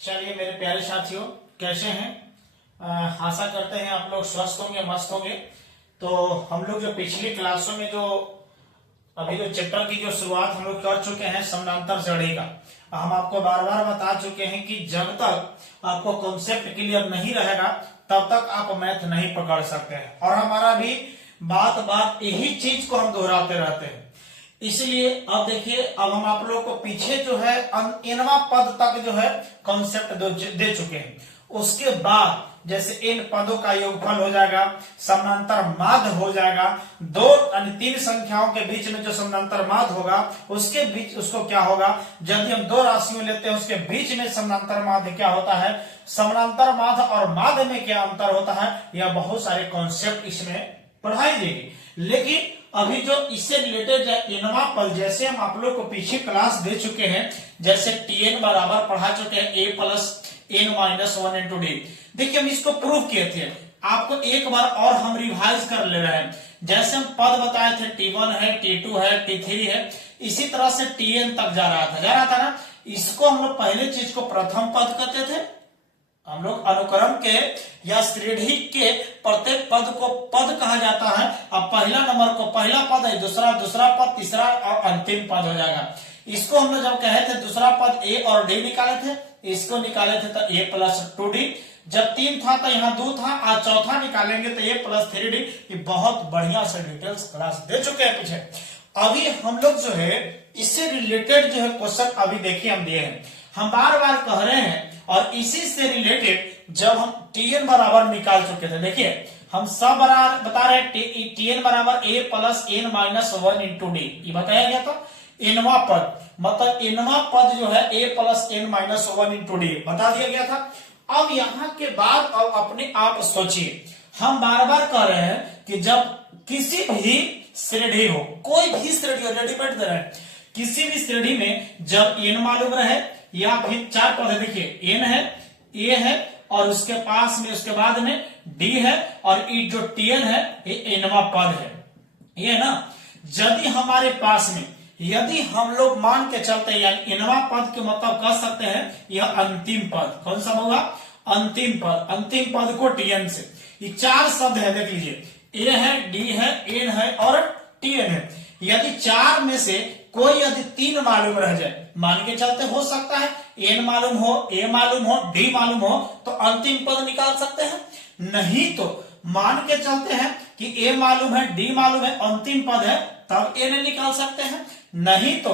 चलिए मेरे प्यारे साथियों, कैसे हैं? आशा करते हैं आप लोग स्वस्थ होंगे, मस्त होंगे। तो हम लोग जो पिछली क्लासों में जो अभी जो चैप्टर की जो शुरुआत हम लोग कर चुके हैं समानांतर श्रेणी का, हम आपको बार बार बता चुके हैं कि जब तक आपको कॉन्सेप्ट क्लियर नहीं रहेगा तब तक आप मैथ नहीं पकड़ सकते हैं। और हमारा भी बात बात यही चीज को हम दोहराते रहते हैं। इसलिए अब देखिए, अब हम आप लोग को पीछे जो है nवां पद तक जो है कॉन्सेप्ट दे चुके हैं। उसके बाद जैसे इन पदों का योगफल हो जाएगा, समानांतर माध्य हो जाएगा, दो यानी तीन संख्याओं के बीच में जो समानांतर माध्य होगा उसके बीच उसको क्या होगा, यदि हम दो राशियों लेते हैं उसके बीच में समानांतर माध्य क्या होता है, समानांतर माध्य और माध्य में क्या अंतर होता है, यह बहुत सारे कॉन्सेप्ट इसमें पढ़ाई जाएगी। लेकिन अभी जो इससे रिलेटेड nवां पद, जैसे हम आप लोग को पीछे क्लास दे चुके हैं, जैसे tn बराबर पढ़ा चुके हैं a plus n minus 1 into D. देखिए हम इसको प्रूव किए थे, आपको एक बार और हम रिवाइज कर ले रहे हैं। जैसे हम पद बताए थे t1 है, t2 है, t3 है, इसी तरह से tn तक जा रहा था ना। इसको हम लोग पहले चीज को प्रथम पद कहते थे। हम लोग अनुक्रम के या श्रेणी के प्रत्येक पद को पद कहा जाता है। अब पहला नंबर को पहला पद है, दूसरा पद, तीसरा और अंतिम पद हो जाएगा। इसको हम लोग जब कहे थे दूसरा पद ए और डी निकाले थे, इसको निकाले थे तो ए प्लस 2d। जब 3 था तो यहाँ 2 था, आज चौथा निकालेंगे तो ए प्लस 3d। ये बहुत बढ़िया से डिटेल्स क्लास दे चुके हैं पीछे। अभी हम लोग जो है इससे रिलेटेड जो है क्वेश्चन अभी देखिए हम दिए हैं, हम बार बार कह रहे हैं। और इसी से रिलेटेड जब हम tn बराबर निकाल चुके थे, देखिए हम सब बराबर बता रहे हैं tn बराबर a plus n minus 1 into D, ये बताया गया था। nवां पद मतलब nवां पद जो है a plus n minus 1 into D बता दिया गया था। अब यहाँ के बाद अब अपने आप सोचिए, हम बार बार कह रहे हैं कि जब किसी भी श्रेणी हो, कोई भी श्रेणी हो, रेडीमेड दे रहे हैं, किसी भी श्रेणी में जब n मालूम रहे या फिर चार पद है, देखिए n है, a है और उसके पास में उसके बाद में d है और ये जो tn है ये nवां पद है, ये ना। यदि हमारे पास में यदि हम लोग मान के चलते हैं यानी nवां पद के मतलब कह सकते हैं यह अंतिम पद, कौन सा होगा, अंतिम पद। अंतिम पद को tn से, ये चार शब्द है, देख लीजिए a है, d है, n है और tn है। यदि चार में से कोई यदि 3 मालूम रह जाए, मान के चलते हो सकता है n मालूम हो, a मालूम हो, d मालूम हो तो अंतिम पद निकाल सकते हैं। नहीं तो मान के चलते हैं कि a मालूम है, d मालूम है, अंतिम पद है, तब n निकाल सकते हैं। नहीं तो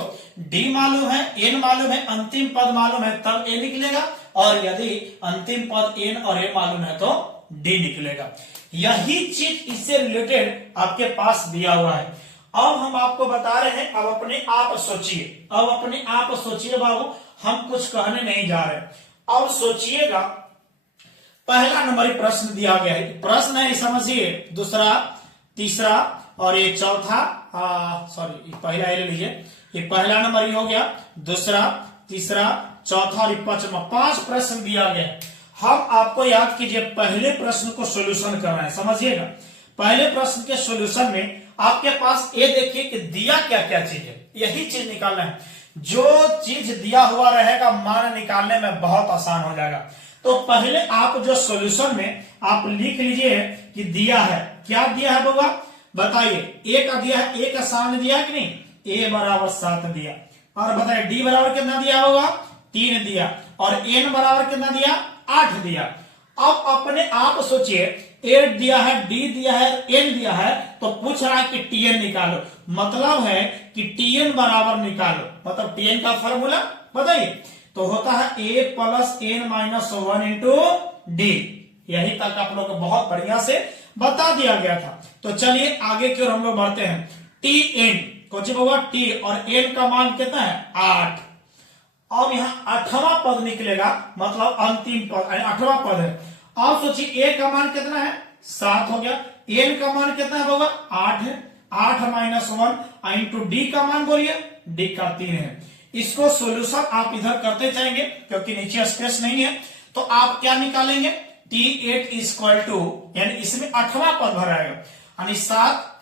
d मालूम है, n मालूम है, अंतिम पद मालूम है, तब a निकलेगा। और यदि अंतिम पद n और a मालूम है तो d निकलेगा। यही चीज इससे रिलेटेड आपके पास दिया हुआ है। अब हम आपको बता रहे हैं, अब अपने आप सोचिए, अब अपने आप सोचिए बाबू, हम कुछ कहने नहीं जा रहे। अब सोचिएगा, पहला नंबर प्रश्न दिया गया है, प्रश्न है समझिए, दूसरा, तीसरा और ये चौथा, सॉरी पहला ले लीजिए, ये पहला नंबर हो गया, दूसरा, तीसरा, चौथा और पांचवा, 5 प्रश्न दिया गया है। हम आपको याद कीजिए, पहले प्रश्न को सोल्यूशन कर रहे हैं, समझिएगा। पहले प्रश्न के सोल्यूशन में आपके पास ये देखिए कि दिया क्या क्या चीज है, यही चीज निकालना है। जो चीज दिया हुआ रहेगा मान निकालने में बहुत आसान हो जाएगा। तो पहले आप जो सॉल्यूशन में आप लिख लीजिए कि दिया है, क्या दिया है बाबा बताइए। ए का दिया है, ए का सामने दिया है कि नहीं, ए बराबर 7 दिया। और बताइए डी बराबर कितना दिया होगा, 3 दिया। और एन बराबर कितना दिया, 8 दिया। अब अपने आप सोचिए, ए दिया है, डी दिया है, एन दिया है, तो पूछ रहा है कि टीएन निकालो। मतलब है कि टीएन बराबर निकालो, मतलब टीएन का फॉर्मूला बताइए, तो होता है A plus N minus 1 into D. यही तक आप लोग को बहुत बढ़िया से बता दिया गया था। तो चलिए आगे की ओर हम लोग बढ़ते हैं। टी एन कुछ होगा, टी और एन का मान कितना है, 8। अब यहाँ 8वां पद निकलेगा, मतलब अंतिम पद 8वां पद है। अब सोचिए ए का मान कितना है, 7 हो गया, एन का मान कितना है बाबा, 8 है, 8 माइनस 1 इंटू डी का मान बोलिए, डी का 3 है। इसको सोल्यूशन आप इधर करते जाएंगे क्योंकि नीचे स्पेस नहीं है, तो आप क्या निकालेंगे, T8 इक्वल टू, यानी इसमें 8वां पद भराएगा, यानी 7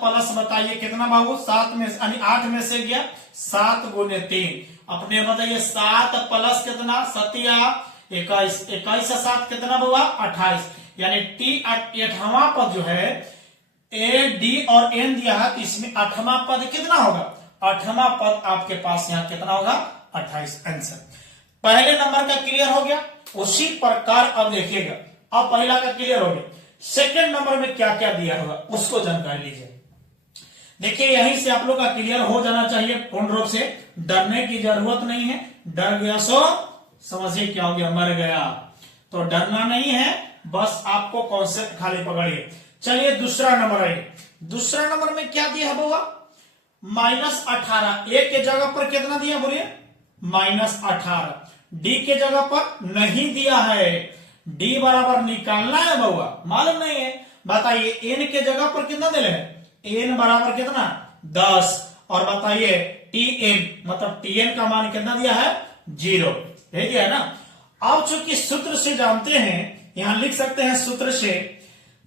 प्लस बताइए कितना बाबू, 7 में यानी 8 में से गया 7 गुने 3 अपने बताइए 7 प्लस कितना 21, 21 से 7 कितना हुआ 28, यानी टी 8वां पद जो है ए डी और एन दिया है, तो इसमें 8वां पद कितना होगा, 8वां पद आपके पास यहाँ कितना होगा 28 आंसर। पहले नंबर का क्लियर हो गया। उसी प्रकार अब देखिएगा, अब पहला का क्लियर हो गया, सेकंड नंबर में क्या क्या दिया होगा उसको जानकारी लीजिए। देखिए यहीं से आप लोग का क्लियर हो जाना चाहिए पूर्ण रूप से, डरने की जरूरत नहीं है। डर गया सो समझिए क्या हो गया, मर गया। तो डरना नहीं है, बस आपको कॉन्सेप्ट खाली पकड़िए। चलिए दूसरा नंबर है। दूसरा नंबर में क्या दिया है बाबा, -18। ए के जगह पर कितना दिया बोलिए, -18। डी के जगह पर नहीं दिया है, डी बराबर निकालना है बउआ, मालूम नहीं है। बताइए एन के जगह पर कितना दे रहे, एन बराबर कितना 10, और बताइए टी एन मतलब टी एन का मान कितना दिया है 0, ठीक है ना। अब चूंकि सूत्र से जानते हैं, यहां लिख सकते हैं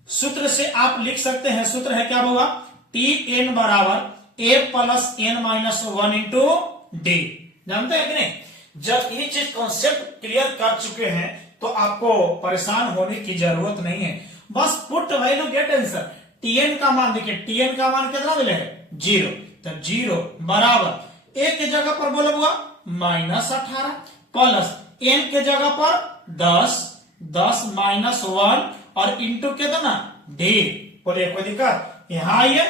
सूत्र से आप लिख सकते हैं, सूत्र है क्या होगा, टी एन बराबर A plus N minus 1 into D. जानते हैं कि नहीं। जब ये चीज कॉन्सेप्ट क्लियर कर चुके हैं तो आपको परेशान होने की जरूरत नहीं है, बस put value get answer. TN का मान देखिए, टीएन का मान कितना मिले है 0, तो 0 बराबर ए के जगह पर बोला हुआ -18 प्लस एन के जगह पर 10 माइनस 1 और इंटू कितना डी। बोलिए कोई दिक्कत, यहां ये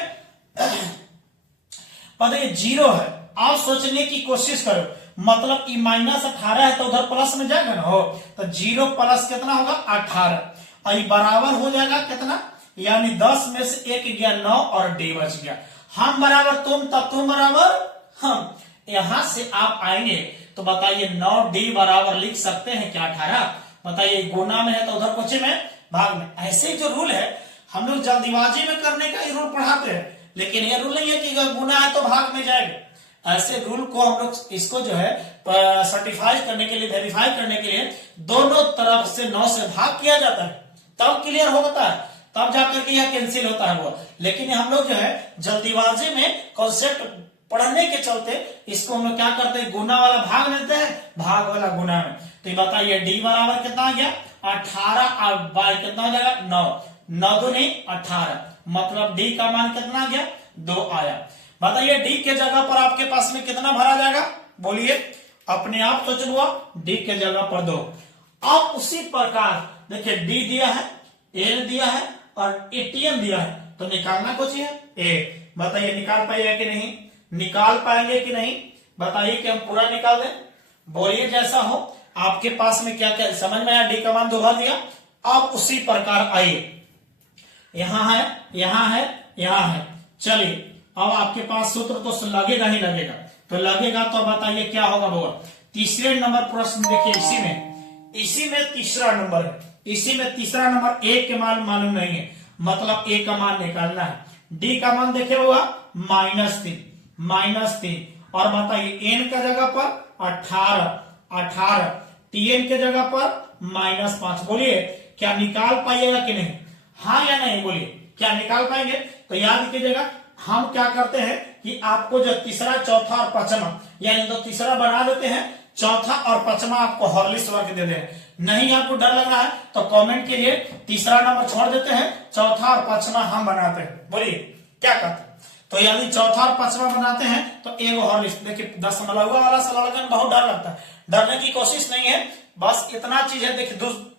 पता ये 0 है। आप सोचने की कोशिश करो, मतलब कि -18 है तो उधर प्लस में जाएगा ना, हो तो 0 प्लस कितना होगा 18, और बराबर हो जाएगा कितना, यानी 10 में से 1 गया 9 और डी बच गया। हम बराबर तुम तब तुम बराबर हम, यहां से आप आएंगे तो बताइए 9 डी बराबर लिख सकते हैं क्या 18। बताइए गुना में है तो उधर कुछ में भाग में। ऐसे जो रूल है हम लोग जल्दीबाजी में करने का ये रूल पढ़ाते हैं, लेकिन ये रूल नहीं है कि अगर गुना है तो भाग में जाएगा। ऐसे रूल को हम लोग इसको जो है सर्टिफाई करने के लिए, वेरीफाई करने के लिए दोनों तरफ से 9 से भाग किया जाता है, तब क्लियर होता है, तब जाकर के यह कैंसिल होता है वो। लेकिन हम लोग जो है जल्दीबाजी में कॉन्सेप्ट पढ़ने के चलते इसको हम लोग क्या करते हैं, गुना वाला भाग लेते हैं, भाग वाला गुना में। तो बताइए डी बराबर कितना आ गया 18 और बाई कितना हो जाएगा 9 दूनी 18, मतलब डी का मान कितना आ गया 2 आया। बताइए डी के जगह पर आपके पास में कितना भरा जाएगा, बोलिए अपने आप सोच लो, डी के जगह पर 2। अब उसी प्रकार देखिए डी दिया है, एल दिया है और एटीएम दिया है, तो निकालना कुछ है ए। बताइए निकाल पाएगा कि नहीं, निकाल पाएंगे कि नहीं, बताइए कि हम पूरा निकाल दें। बोलिए जैसा हो आपके पास में क्या क्या समझ में आया, डी का मान 2 भर दिया। अब उसी प्रकार आइए, यहां है यहां है यहां है। चलिए अब आपके पास सूत्र तो लगेगा ही लगेगा, तो लगेगा तो बताइए क्या होगा होगा। तीसरे नंबर प्रश्न देखिए, इसी में तीसरा नंबर है, इसी में तीसरा नंबर ए के मान मालूम नहीं है, मतलब ए का मान निकालना है। डी का मान देखे होगा -3 और बताइए एन का जगह पर 18, टीएन के जगह पर -5। बोलिए क्या निकाल पाइएगा कि नहीं, हाँ या नहीं, बोलिए क्या निकाल पाएंगे। तो याद कीजिएगा हम क्या करते हैं कि आपको जो तीसरा चौथा और पांचवा, यानी तो तीसरा बना देते हैं, चौथा और पांचवा आपको हॉर्लिक्स वर्क दे दें। नहीं आपको डर लग रहा है तो कमेंट के लिए तीसरा नंबर छोड़ देते हैं, चौथा और पांचवा हम बनाते हैं। बोलिए क्या करते हैं, तो यदि चौथा और पांचवा बनाते हैं तो एक हॉर्लिक्स। देखिए 10 वाला सलाह बहुत डर लगता है, डरने की कोशिश नहीं है, बस इतना चीज है। देखिए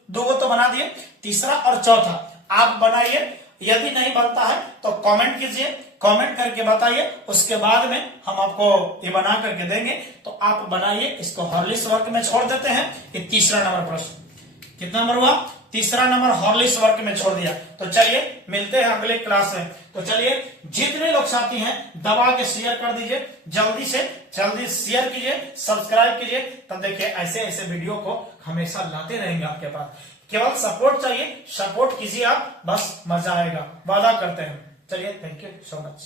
दो तो बना दिए, तीसरा और चौथा आप बनाइए। यदि नहीं बनता है तो कमेंट कीजिए, कमेंट करके बताइए, उसके बाद में हम आपको ये बना करके देंगे, तो आप बनाइए। इसको हॉर्लिक्स वर्क में छोड़ देते हैं। ये तीसरा नंबर प्रश्न कितना नंबर हुआ, तीसरा नंबर हॉर्लिक्स वर्क में छोड़ दिया। तो चलिए मिलते हैं अगले क्लास में। तो चलिए जितने लोग साथी हैं दबा के शेयर कर दीजिए, जल्दी से जल्दी शेयर कीजिए, सब्सक्राइब कीजिए। तब देखिए ऐसे ऐसे वीडियो को हमेशा लाते रहेंगे आपके पास। केवल सपोर्ट चाहिए, सपोर्ट कीजिए आप, बस मजा आएगा, वादा करते हैं। चलिए थैंक यू सो मच।